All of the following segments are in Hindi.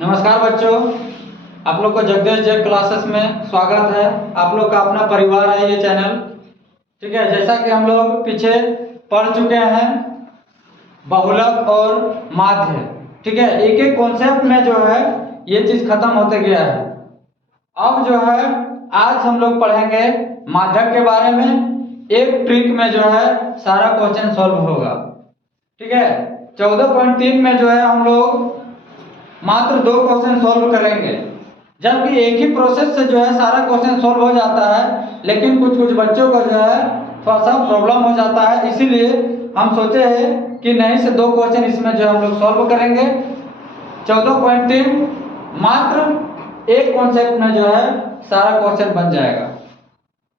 नमस्कार बच्चों, आप लोग को जगदीश जैक क्लासेस में स्वागत है। आप लोग का अपना परिवार है ये चैनल। ठीक है, जैसा कि हम लोग पीछे पढ़ चुके हैं बहुलक और माध्य। ठीक है, एक एक कॉन्सेप्ट में जो है ये चीज खत्म होते गया है। अब जो है आज हम लोग पढ़ेंगे माध्यक के बारे में। एक ट्रिक में जो है सारा क्वेश्चन सॉल्व होगा। ठीक है, 14.3 में जो है हम लोग मात्र 2 क्वेश्चन सॉल्व करेंगे, जबकि एक ही प्रोसेस से जो है सारा क्वेश्चन सॉल्व हो जाता है, लेकिन कुछ कुछ बच्चों का जो है थोड़ा सा प्रॉब्लम हो जाता है। इसीलिए हम सोचे हैं कि नहीं से 2 क्वेश्चन इसमें जो है हम लोग सॉल्व करेंगे। 14.3 मात्र एक कॉन्सेप्ट में जो है सारा क्वेश्चन बन जाएगा,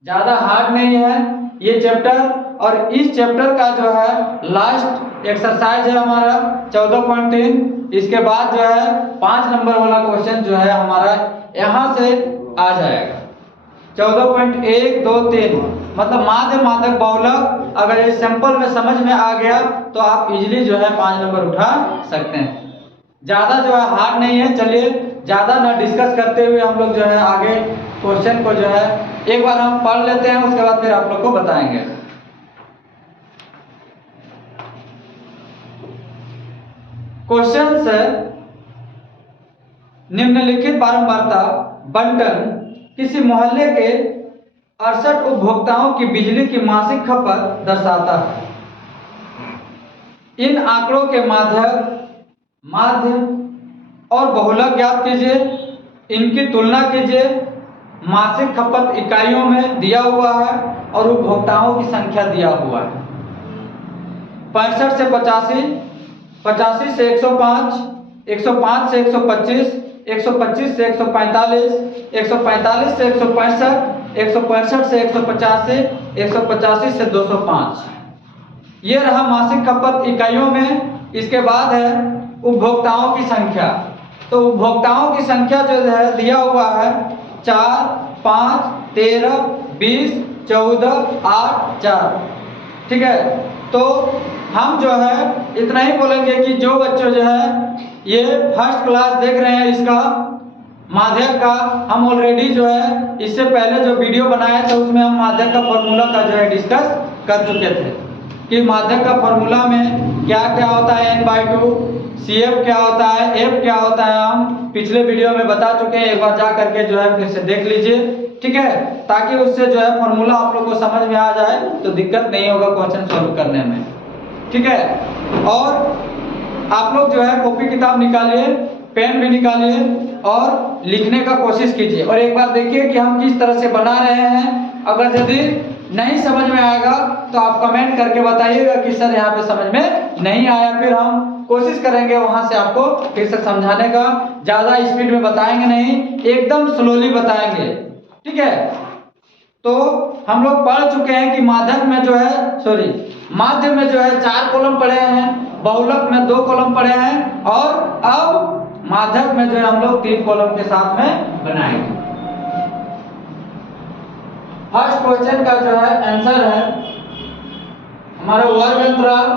ज़्यादा हार्ड नहीं है ये चैप्टर। और इस चैप्टर का जो है लास्ट एक्सरसाइज है हमारा 14.3। इसके बाद जो है 5 नंबर वाला क्वेश्चन जो है हमारा यहाँ से आ जाएगा। 14.1, 2, 3 मतलब माध्य, माध्यक, बहुलक। अगर ये सिंपल में समझ में आ गया तो आप इजीली जो है 5 नंबर उठा सकते हैं। ज़्यादा जो है हार्ड नहीं है। चलिए ज़्यादा ना डिस्कस करते हुए हम लोग जो है आगे क्वेश्चन को जो है एक बार हम पढ़ लेते हैं, उसके बाद फिर आप लोग को बताएंगे। क्वेश्चन है निम्नलिखित बारंबारता बंटन किसी मोहल्ले के 68 उपभोक्ताओं की बिजली की मासिक खपत दर्शाता है। इन आंकड़ों के माध्य और बहुलक ज्ञात कीजिए, इनकी तुलना कीजिए। मासिक खपत इकाइयों में दिया हुआ है और उपभोक्ताओं की संख्या दिया हुआ है। 65 से 85, 85 से 105, 105 से 125, 125 से 145, 145 से 165, 165 से 185, 185 से 205। ये रहा मासिक खपत इकाइयों में। इसके बाद है उपभोक्ताओं की संख्या। तो उपभोक्ताओं की संख्या जो है दिया हुआ है 4, 5, 13, 20, 14, 8, 4। ठीक है, तो हम जो है इतना ही बोलेंगे कि जो बच्चों जो है ये फर्स्ट क्लास देख रहे हैं इसका माध्यक का, हम ऑलरेडी जो है इससे पहले जो वीडियो बनाया था उसमें हम माध्यक का फॉर्मूला का जो है डिस्कस कर चुके थे कि माध्यक का फॉर्मूला में क्या क्या होता है n/2, CF क्या होता है, F क्या होता है, हम पिछले वीडियो में बता चुके हैं। एक बार जा करके जो है फिर से देख लीजिए। ठीक है, ताकि उससे जो है फॉर्मूला आप लोग को समझ में आ जाए तो दिक्कत नहीं होगा क्वेश्चन सॉल्व करने में। ठीक है, और आप लोग जो है कॉपी किताब निकालिए, पेन भी निकालिए और लिखने का कोशिश कीजिए। और एक बार देखिए कि हम किस तरह से बना रहे हैं। अगर यदि नहीं समझ में आएगा तो आप कमेंट करके बताइएगा कि सर यहाँ पे समझ में नहीं आया। फिर हम कोशिश करेंगे वहां से आपको फिर से समझाने का। ज़्यादा स्पीड में बताएंगे नहीं, एकदम स्लोली बताएंगे। ठीक है, तो हम लोग पढ़ चुके हैं कि माध्यक में जो है माध्य में जो है 4 कॉलम पढ़े हैं, बहुलक में 2 कॉलम पढ़े हैं, और अब माध्यक में जो है हम लोग 3 कॉलम के साथ में बनाएंगे। फर्स्ट क्वेश्चन का जो है आंसर है हमारा वर्ग अंतराल।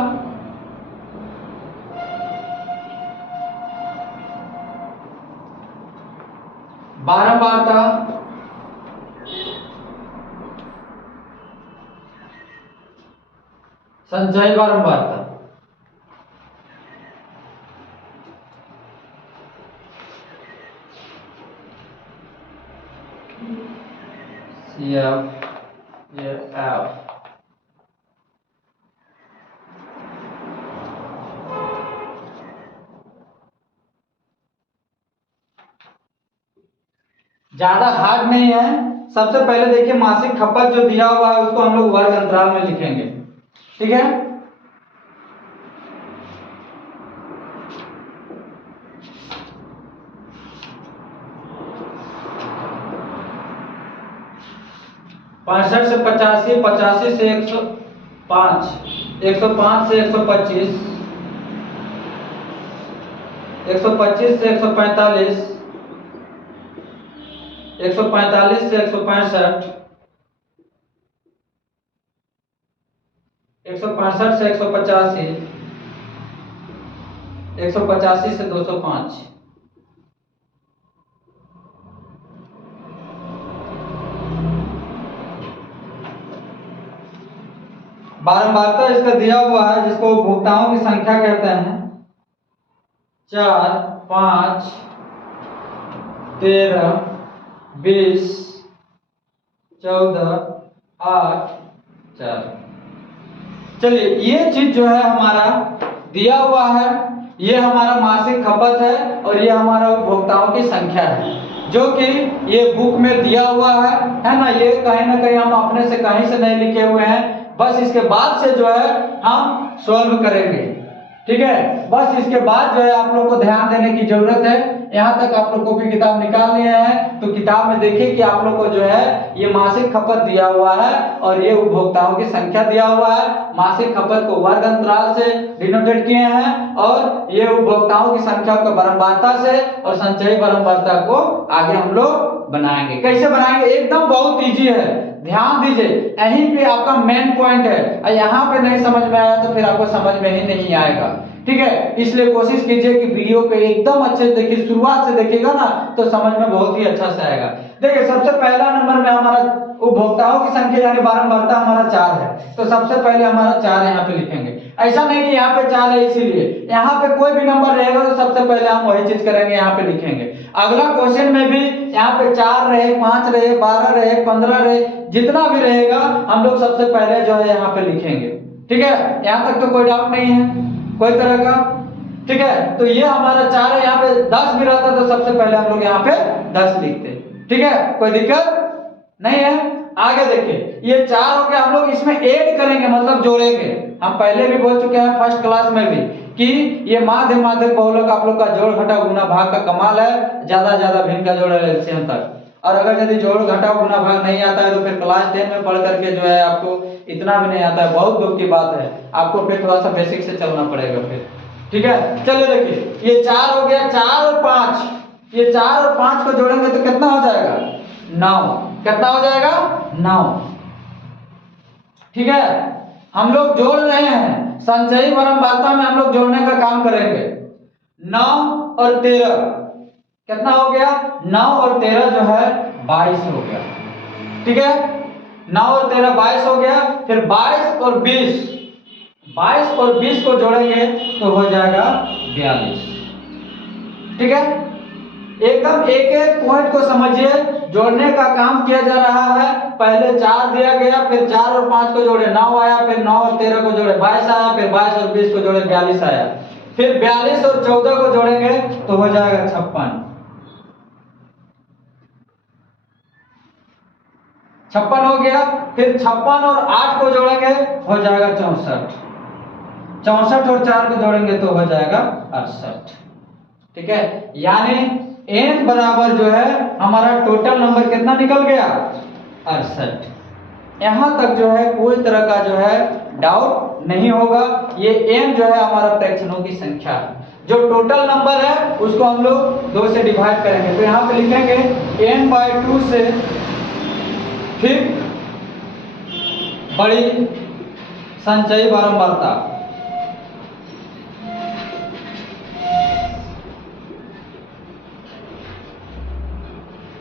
बारंबारता, संचयी बारंबारता। CF, F। ज्यादा हार्ड नहीं है। सबसे पहले देखिए मासिक खपत जो दिया हुआ है उसको हम लोग वर्ग अंतराल में लिखेंगे। ठीक है, पैंसठ से 85, 85 से 105, 105 से 125, 125 से 145, 145 से 165, 165 से 185, 185 से 205। बारंबारता इसका दिया हुआ है, जिसको उपभोक्ताओं की संख्या कहते हैं 4, 5, 13, 20, 14, 8, 4। चलिए, ये चीज जो है हमारा दिया हुआ है, ये हमारा मासिक खपत है और ये हमारा उपभोक्ताओं की संख्या है, जो कि ये बुक में दिया हुआ है ना। ये कहीं ना कहीं हम अपने से कहीं से नहीं लिखे हुए हैं, बस इसके बाद से जो है हम सॉल्व करेंगे, ठीक है। बस इसके बाद जो है आप लोग को ध्यान देने की जरूरत है। यहाँ तक आप लोग कॉपी किताब निकाल लिए हैं तो किताब में देखिए कि आप लोग को जो है ये मासिक खपत दिया हुआ है और ये उपभोक्ताओं की संख्या दिया हुआ है। मासिक खपत को वर्ग अंतराल से डिनोटेट किए हैं और ये उपभोक्ताओं की संख्या को बारंबारता से और संचयी बारंबारता को आगे हम लोग बनाएंगे। कैसे बनाएंगे? एकदम बहुत इजी है, ध्यान दीजिए, यहीं पे आपका मेन पॉइंट है। यहाँ पे नहीं समझ में आया तो फिर आपको समझ में ही नहीं आएगा, ठीक है। इसलिए कोशिश कीजिए कि वीडियो को एकदम अच्छे से देखिए, शुरुआत से देखिएगा ना तो समझ में बहुत ही अच्छा से आएगा। देखिए, सबसे पहला नंबर में हमारा उपभोक्ताओं की संख्या यानी बारंबारता हमारा 4 है, तो सबसे पहले हमारा 4 यहाँ पे लिखेंगे। ऐसा नहीं कि यहाँ पे 4 है इसीलिए, यहाँ पे कोई भी नंबर रहेगा तो सबसे पहले हम वही चीज करेंगे, यहाँ पे लिखेंगे। अगला क्वेश्चन में भी यहाँ पे 4 रहे, 5 रहे, 12 रहे, 15 रहे, जितना भी रहेगा हम लोग सबसे पहले जो है यहाँ पे लिखेंगे, ठीक है। यहाँ तक तो कोई डाउट नहीं है कोई तरह का, ठीक है। तो ये हमारा 4 है, यहाँ पे 10 भी रहता तो सबसे पहले हम लोग यहाँ पे 10 लिखते, ठीक है, कोई दिक्कत नहीं है। आगे देखिए, ये 4 हो गया, हम लोग इसमें ऐड करेंगे मतलब जोड़ेंगे। हम पहले भी बोल चुके हैं फर्स्ट क्लास में भी कि ये माध्य माध्यक बहुलक आप लोग का जोड़ घटा गुना भाग का कमाल है, ज्यादा भिन्न का जोड़ एलसीएम तक। और अगर यदि जोड़ घटा गुना भाग नहीं आता है तो फिर क्लास 10 में पढ़ करके जो है आपको इतना भी नहीं आता है, बहुत दुख की बात है। आपको फिर थोड़ा सा बेसिक से चलना पड़ेगा फिर, ठीक है। चलिए देखिए, ये 4 हो गया, 4 और 5, ये 4 और 5 को जोड़ेंगे तो कितना हो जाएगा? 9। कितना हो जाएगा? 9, ठीक है। हम लोग जोड़ रहे हैं, संचयी बारंबारता में हम लोग जोड़ने का काम करेंगे। 9 और 13 कितना हो गया? 9 और 13 जो है 22 हो गया, ठीक है। 9 और 13 22 हो गया। फिर 22 और 20 को जोड़ेंगे तो हो जाएगा 42, ठीक है। एकदम एक एक पॉइंट को समझिए, जोड़ने का काम किया जा रहा है। पहले 4 दिया गया, फिर 4 और 5 को जोड़े 9 आया, फिर 9 और 13 को जोड़े 22 आया, फिर 22 और 20 को जोड़े 42 आया, फिर 42 और 14 को जोड़ेंगे तो हो जाएगा 56 हो गया। फिर 56 और 8 को जोड़ेंगे हो जाएगा 64 और 4 को जोड़ेंगे तो हो जाएगा 68, ठीक है। यानी n बराबर जो है हमारा टोटल नंबर कितना निकल गया? 68। यहाँ तक जो है कोई तरह का जो है डाउट नहीं होगा। ये n जो है हमारा फ्रैक्शनों की संख्या है, जो टोटल नंबर है उसको हम लोग 2 से डिवाइड करेंगे। तो यहाँ पे लिखेंगे n/2 से फिर बड़ी संचयी बारंबारता,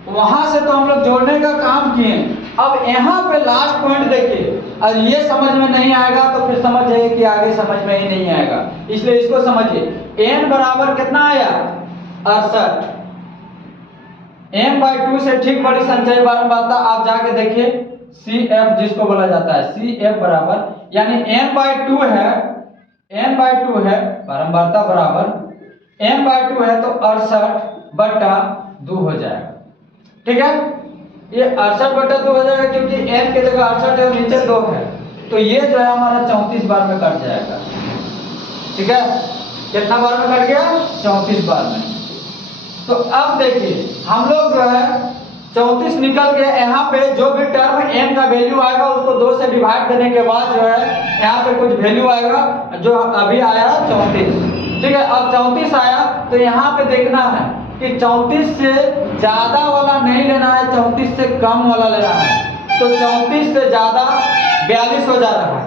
वहां से तो हम लोग जोड़ने का काम किए। अब यहाँ पे लास्ट पॉइंट देखिए, और ये समझ में नहीं आएगा तो फिर समझ जाइए कि आगे समझ में ही नहीं आएगा, इसलिए इसको समझिए। n बराबर कितना आया? 68। m/2 से ठीक बड़ी संचयी बारंबारता आप जाके देखिए, CF जिसको बोला जाता है, CF बराबर यानी n/2 है बारंबारता बराबर n/2 है तो 68/2 हो जाएगा, ठीक है। ये 68/2 हो जाएगा क्योंकि n की जगह 68 है और नीचे 2 है, तो ये जो है हमारा 34 बार में कट जाएगा, ठीक है। कितना बार में कट गया? 34 बार में। तो अब देखिए हम लोग जो है 34 निकल गया। यहाँ पे जो भी टर्म n का वैल्यू आएगा उसको 2 से डिवाइड करने के बाद जो है यहाँ पे कुछ वैल्यू आएगा, जो अभी आया 34, ठीक है। अब 34 आया तो यहाँ पे देखना है कि 34 से ज्यादा वाला नहीं लेना है, 34 से कम वाला लेना है। तो 34 से ज्यादा 42 हो जा रहा है,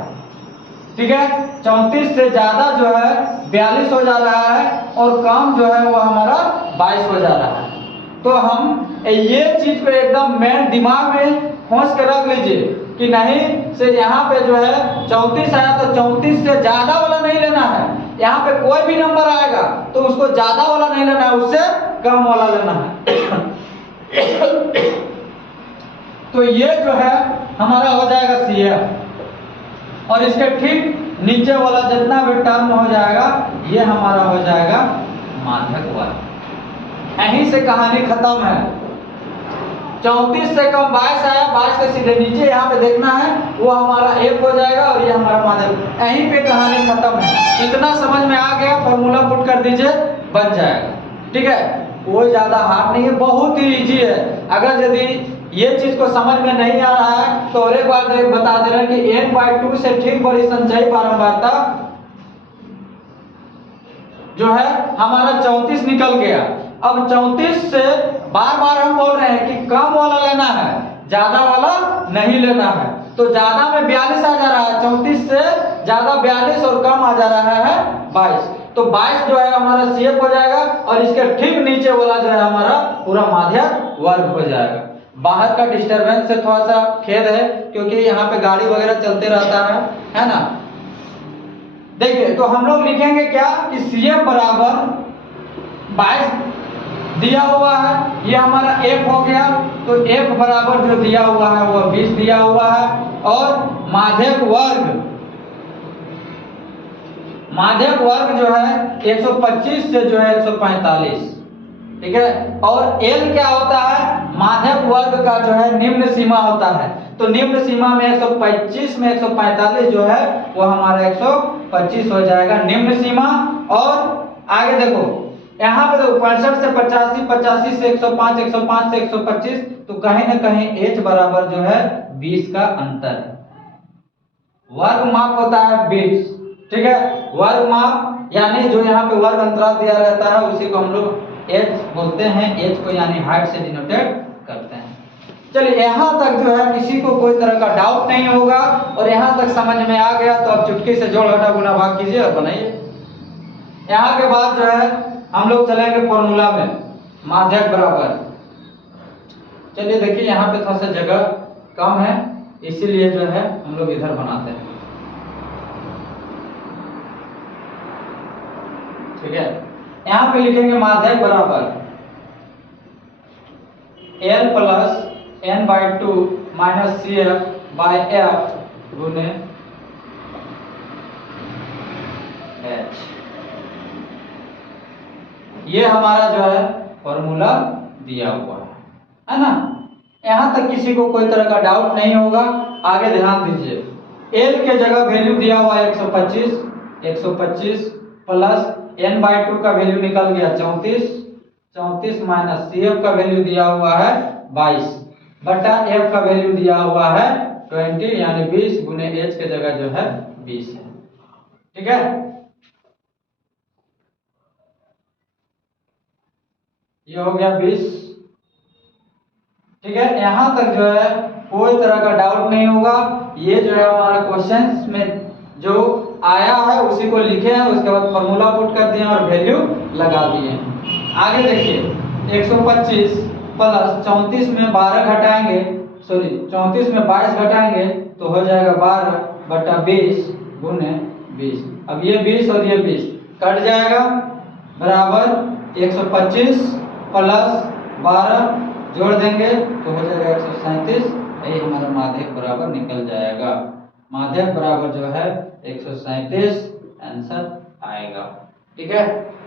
ठीक है। 34 से ज्यादा जो है 42 हो जा रहा है और कम जो है वो हमारा 22 हो जा रहा है। तो हम ये चीज को एकदम मेन दिमाग में खोज के रख लीजिए कि नहीं से यहाँ पे जो है 34 आया तो 34 से ज्यादा वाला नहीं लेना है। यहाँ पे कोई भी नंबर आएगा तो उसको ज्यादा वाला नहीं लेना है, उससे कम वाला लेना है। तो ये जो है हमारा हो जाएगा CF और इसके ठीक नीचे वाला जितना भी टर्म हो जाएगा ये हमारा हो जाएगा माध्यक वर्ग। यहीं से कहानी खत्म है। 34 से कम 22 आया, 22 के सीधे नीचे यहाँ पे देखना है वो हमारा F हो जाएगा और ये हमारा माध्यक। यहीं पे कहानी खत्म है। इतना समझ में आ गया, फॉर्मूला पुट कर दीजिए, बन जाएगा। ठीक है, कोई ज्यादा हार्ड नहीं है, बहुत ही इजी है। अगर यदि ये चीज को समझ में नहीं आ रहा है तो और एक बार बता दे रहे हैं कि n/2 से ठीक बड़ी संचयी बारंबारता जो है हमारा 34 निकल गया। अब 34 से बार बार हम बोल रहे हैं कि कम वाला लेना है, ज्यादा वाला नहीं लेना है। तो ज्यादा में 42 आ जा रहा है, 34 से ज्यादा 42 और कम आ जा रहा है 22। तो 22 जो है हमारा CF हो जाएगा और इसके ठीक नीचे वाला जो है हमारा पूरा माध्यक वर्ग हो जाएगा। बाहर का डिस्टरबेंस से थोड़ा सा खेद है क्योंकि यहाँ पे गाड़ी वगैरह चलते रहता है ना। देखिए तो हम लोग लिखेंगे क्या कि CF बराबर 22 दिया हुआ है, ये हमारा F हो गया। तो F बराबर जो दिया हुआ है वो 20 दिया हुआ है और माध्यक वर्ग जो है 125 से जो है 145। ठीक है, और L क्या होता है, माध्यक वर्ग का जो है निम्न सीमा होता है। तो निम्न सीमा में 125 में 145 जो है वो हमारा 125 हो जाएगा निम्न सीमा। और आगे देखो यहाँ पे देखो 65 से 85, 85 से 105, 105 से 125, तो कहीं ना कहीं H बराबर जो है 20 का अंतर है। वर्ग माप होता है 20। ठीक है, वर्ग माप यानी जो यहाँ पे वर्ग अंतराल दिया रहता है उसी को हम लोग H बोलते हैं। H को यानी हाइट से डिनोटेड करते हैं। चलिए यहाँ तक जो है किसी को कोई तरह का डाउट नहीं होगा और यहाँ तक समझ में आ गया तो अब चुटकी से जोड़ घटा गुना भाग कीजिए और बनाइए। यहाँ के बाद जो है हम लोग चलेंगे फॉर्मूला में माध्यक बराबर। चलिए देखिए यहाँ पे थोड़ा सा जगह कम है इसीलिए जो है हम लोग इधर बनाते हैं। ठीक है, यहाँ पे लिखेंगे माध्यक बराबर L plus n/2 minus CF/F गुने H। ये हमारा जो है फॉर्मूला दिया हुआ है ना। यहाँ तक किसी को कोई तरह का डाउट नहीं होगा। आगे ध्यान दीजिए, L के जगह वैल्यू दिया हुआ है 125 प्लस n/2 का वैल्यू निकल गया 34 माइनस CF का वैल्यू दिया हुआ है 22 बटा F का वैल्यू दिया हुआ है 20 यानी 20 गुने H के जगह जो है 20 है। ठीक है, ये हो गया 20। ठीक है, यहाँ तक जो है कोई तरह का डाउट नहीं होगा। ये जो है हमारा क्वेश्चंस में जो आया है उसी को लिखे हैं, उसके बाद फॉर्मूला पुट कर दिए और वैल्यू लगा दिए। आगे देखिए 125 प्लस 34 में 12 घटाएंगे, सॉरी 34 में 22 घटाएंगे तो हो जाएगा 12 बटा 20 गुने 20। अब ये 20 और ये 20 कट जाएगा बराबर 125 प्लस 12 जोड़ देंगे तो हो जाएगा 137। यही हमारा माध्यक बराबर निकल जाएगा। माध्यक बराबर जो है 137 आंसर आएगा। ठीक है,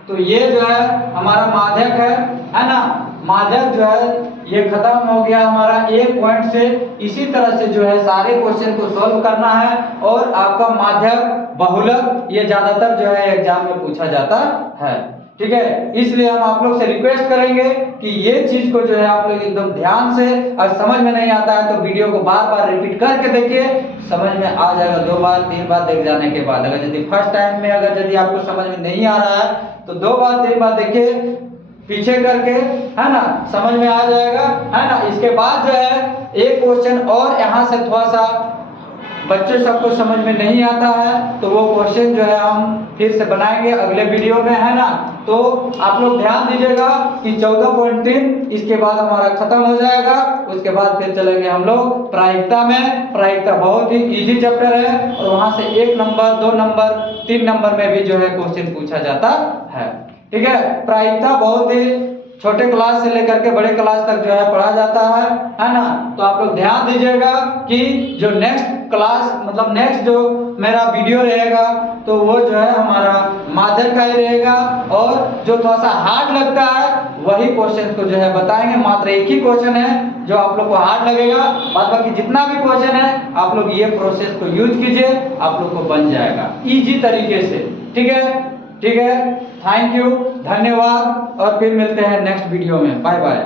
तो ये जो है हमारा माध्यक है ना। माध्यक जो है ये खत्म हो गया हमारा एक पॉइंट से। इसी तरह से जो है सारे क्वेश्चन को सॉल्व करना है और आपका माध्यक बहुलक ये ज्यादातर जो है एग्जाम में पूछा जाता है। ठीक है, इसलिए हम आप लोग से रिक्वेस्ट करेंगे कि ये चीज को जो है आप लोग एकदम ध्यान से, अगर समझ में नहीं आता है तो वीडियो को बार बार रिपीट करके देखिए, समझ में आ जाएगा। 2 बार 3 बार देख जाने के बाद अगर यदि फर्स्ट टाइम में अगर यदि आपको समझ में नहीं आ रहा है तो 2 बार 3 बार देखिए पीछे करके, है ना, समझ में आ जाएगा, है ना। इसके बाद जो है एक क्वेश्चन और यहाँ से थोड़ा सा बच्चे सबको समझ में नहीं आता है तो वो क्वेश्चन जो है हम फिर से बनाएंगे अगले वीडियो में, है ना। तो आप लोग ध्यान दीजिएगा कि 14.3 इसके बाद हमारा खत्म हो जाएगा। उसके बाद फिर चलेंगे हम लोग प्रायिकता में। प्रायिकता बहुत ही इजी चैप्टर है और वहां से 1 नंबर 2 नंबर 3 नंबर में भी जो है क्वेश्चन पूछा जाता है। ठीक है, प्रायिकता बहुत ही छोटे क्लास से लेकर के बड़े क्लास तक जो है पढ़ा जाता है ना। तो आप लोग ध्यान दीजिएगा कि जो नेक्स्ट क्लास मतलब नेक्स्ट जो मेरा वीडियो रहेगा तो वो जो है हमारा माध्यम का ही रहेगा और जो थोड़ा सा हार्ड लगता है वही क्वेश्चन को जो है बताएंगे। मात्र एक ही क्वेश्चन है जो आप लोग को हार्ड लगेगा, बाद बाकी जितना भी क्वेश्चन है आप लोग ये प्रोसेस को यूज कीजिए, आप लोग को बन जाएगा इजी तरीके से। ठीक है, ठीक है, थैंक यू, धन्यवाद और फिर मिलते हैं नेक्स्ट वीडियो में। Bye bye.